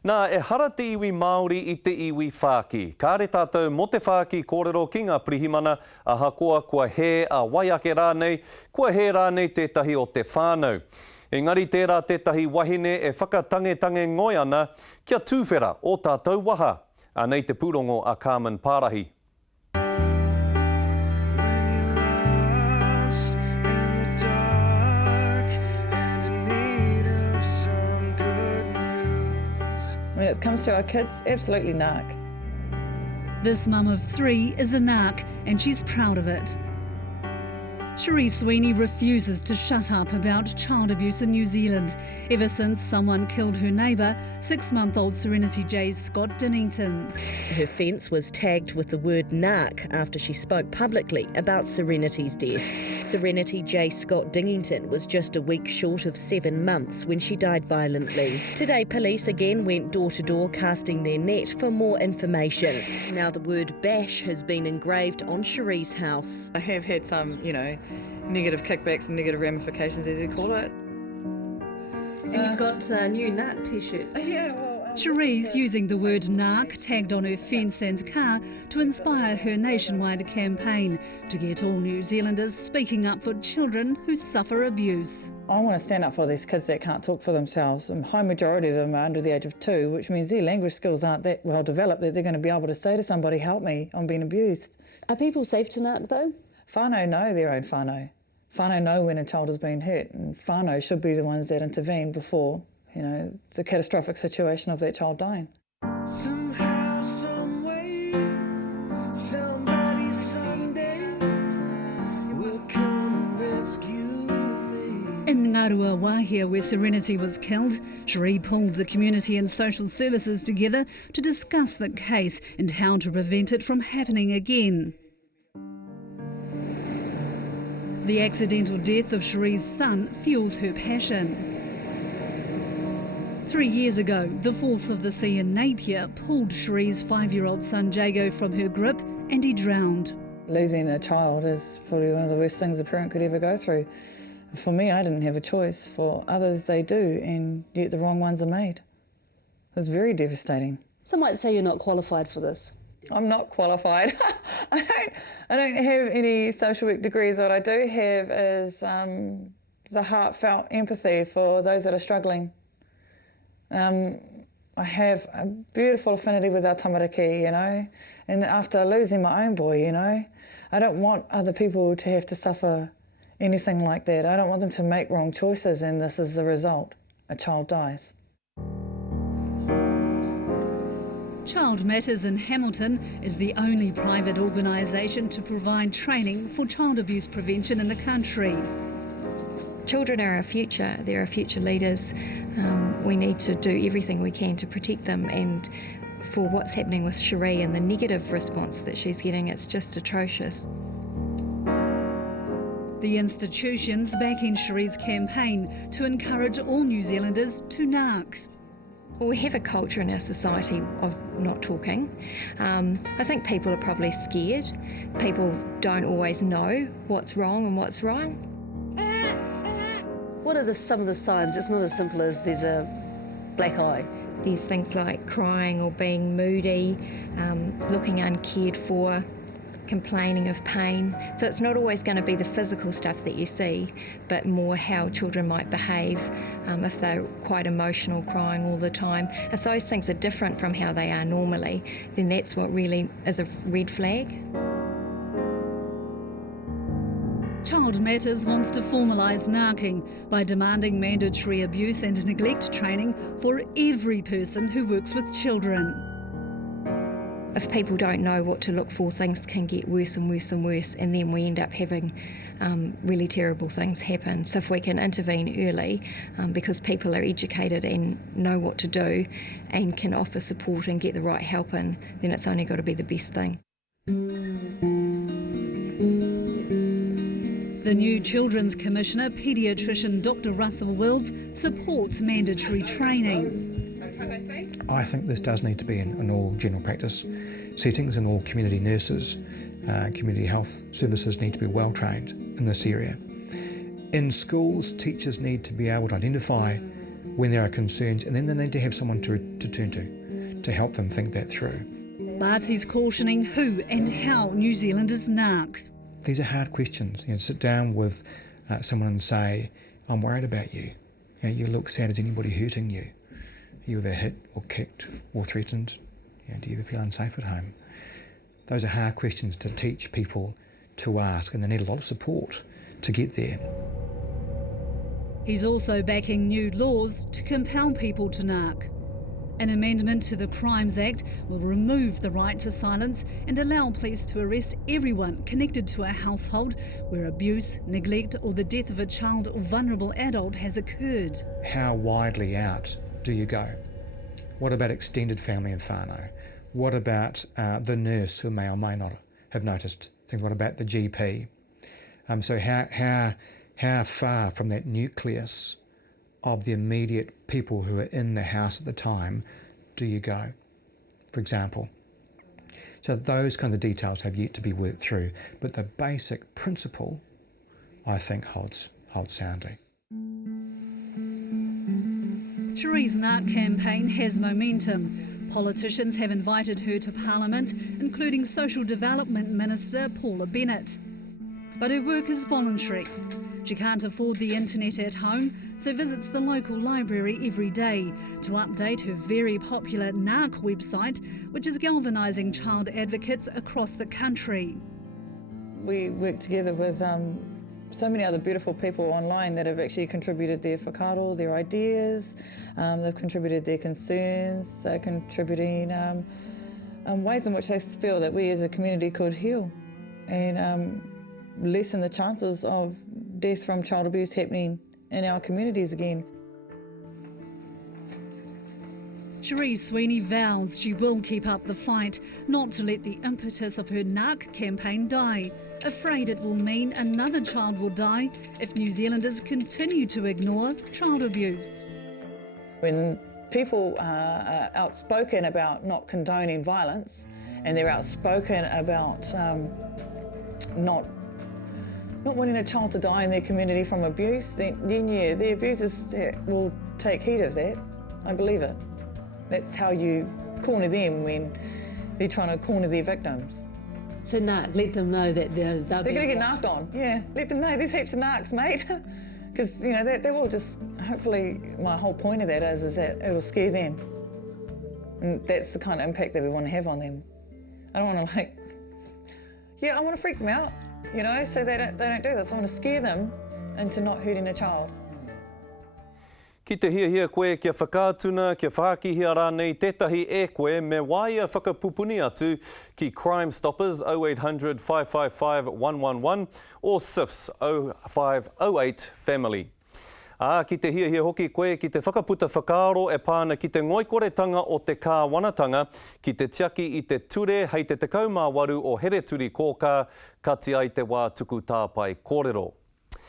Nā e hara te iwi Māori I te iwi whāki. Kāre tātou mo te whāki kōrero ki ngā pirihimana, ahakoa kua he a waiake rānei, kua he rānei tētahi o te whānau. Engari tērā tētahi wahine e whakatangetange ngoi ana kia tūwhera o tātou waha. Anei te pūrongo a Carmen Pārahi. When it comes to our kids, absolutely Nark. This mum of 3 is a Nark and she's proud of it. Cherie Sweeney refuses to shut up about child abuse in New Zealand ever since someone killed her neighbour, 6-month-old Serenity J. Scott Dinnington. Her fence was tagged with the word Nark after she spoke publicly about Serenity's death. Serenity J. Scott Dinnington was just a week short of 7 months when she died violently. Today, police again went door to door casting their net for more information. Now the word bash has been engraved on Cherie's house. I have had some, negative kickbacks and negative ramifications, as you call it. And you've got a new Nark t-shirt. Yeah, well... Cherie's using the word Nark tagged on her fence and car to inspire her nationwide campaign to get all New Zealanders speaking up for children who suffer abuse. I want to stand up for these kids that can't talk for themselves. A high majority of them are under the age of 2, which means their language skills aren't that well developed that they're going to be able to say to somebody, help me, I'm being abused. Are people safe to Nark though? Whānau know their own whānau. Whānau know when a child has been hurt, and whānau should be the ones that intervene before, the catastrophic situation of that child dying. Somehow, some way, somebody someday will come rescue me. In Ngarua Wahia, where Serenity was killed, Cherie pulled the community and social services together to discuss the case and how to prevent it from happening again. The accidental death of Cherie's son fuels her passion. 3 years ago, the force of the sea in Napier pulled Cherie's 5-year-old son Jago from her grip and he drowned. Losing a child is probably one of the worst things a parent could ever go through. For me, I didn't have a choice. For others, they do, and yet the wrong ones are made. It's very devastating. Some might say you're not qualified for this. I'm not qualified. I don't have any social work degrees. What I do have is the heartfelt empathy for those that are struggling. I have a beautiful affinity with our tamariki, and after losing my own boy, I don't want other people to have to suffer anything like that. I don't want them to make wrong choices and this is the result. A child dies. Child Matters in Hamilton is the only private organisation to provide training for child abuse prevention in the country. Children are our future, they're our future leaders. We need to do everything we can to protect them, and for what's happening with Cherie and the negative response that she's getting, it's just atrocious. The institution's backing Cherie's campaign to encourage all New Zealanders to Nark. Well, we have a culture in our society of not talking. I think people are probably scared. People don't always know what's wrong and what's right. What are some of the signs? It's not as simple as there's a black eye. There's things like crying or being moody, looking uncared for, complaining of pain. So it's not always going to be the physical stuff that you see, but more how children might behave if they're quite emotional, crying all the time. If those things are different from how they are normally, then that's what really is a red flag. Child Matters wants to formalise narking by demanding mandatory abuse and neglect training for every person who works with children. If people don't know what to look for, things can get worse and worse and worse, and then we end up having really terrible things happen. So if we can intervene early, because people are educated and know what to do and can offer support and get the right help in, then it's only got to be the best thing. The new Children's Commissioner, paediatrician Dr Russell Wills, supports mandatory training. I think this does need to be in all general practice settings, and all community nurses, community health services need to be well trained in this area. In schools, teachers need to be able to identify when there are concerns, and then they need to have someone to turn to help them think that through. But he's cautioning who and how New Zealanders nark. These are hard questions. Sit down with someone and say, I'm worried about you. You look sad. Is anybody hurting you? Are you ever hit or kicked or threatened? Do you ever feel unsafe at home? Those are hard questions to teach people to ask, and they need a lot of support to get there. He's also backing new laws to compel people to nark. An amendment to the Crimes Act will remove the right to silence and allow police to arrest everyone connected to a household where abuse, neglect or the death of a child or vulnerable adult has occurred. How widely out do you go? What about extended family and whānau? What about the nurse who may or may not have noticed things? What about the GP? So how far from that nucleus of the immediate people who are in the house at the time do you go, for example? So those kinds of details have yet to be worked through, but the basic principle, I think, holds soundly. Cherie's nark campaign has momentum. Politicians have invited her to Parliament, including Social Development Minister Paula Bennett. But her work is voluntary. She can't afford the internet at home, so visits the local library every day to update her very popular Nark website, which is galvanising child advocates across the country. We work together with so many other beautiful people online that have actually contributed their whakaaro, their ideas, they've contributed their concerns, they're contributing ways in which they feel that we as a community could heal and lessen the chances of death from child abuse happening in our communities again. Cherie Sweeney vows she will keep up the fight, not to let the impetus of her Nark campaign die, afraid it will mean another child will die if New Zealanders continue to ignore child abuse. When people are outspoken about not condoning violence and they're outspoken about not wanting a child to die in their community from abuse, then yeah, the abusers will take heed of that. I believe it. That's how you corner them when they're trying to corner their victims. So nark, let them know that they're going to get narked on. Yeah, let them know there's heaps of narks, mate. Because they will just. Hopefully, my whole point of that is that it'll scare them, and that's the kind of impact that we want to have on them. I don't want to I want to freak them out, so they don't do this. I want to scare them into not hurting a child. Ki te hia koe kia whakātuna, kia whakihia rānei tētahi e koe me waia whakapupuni atu ki Crime Stoppers 0800 555 111 or SIFS 0508 Family. Ki te hia hoki koe ki te whakaputa whakaaro e pāna ki te ngoikoretanga o te kāwanatanga ki te tiaki i te ture hei te 18 o Hereturi Kōkā, kati ai te wā tuku tāpai kōrero.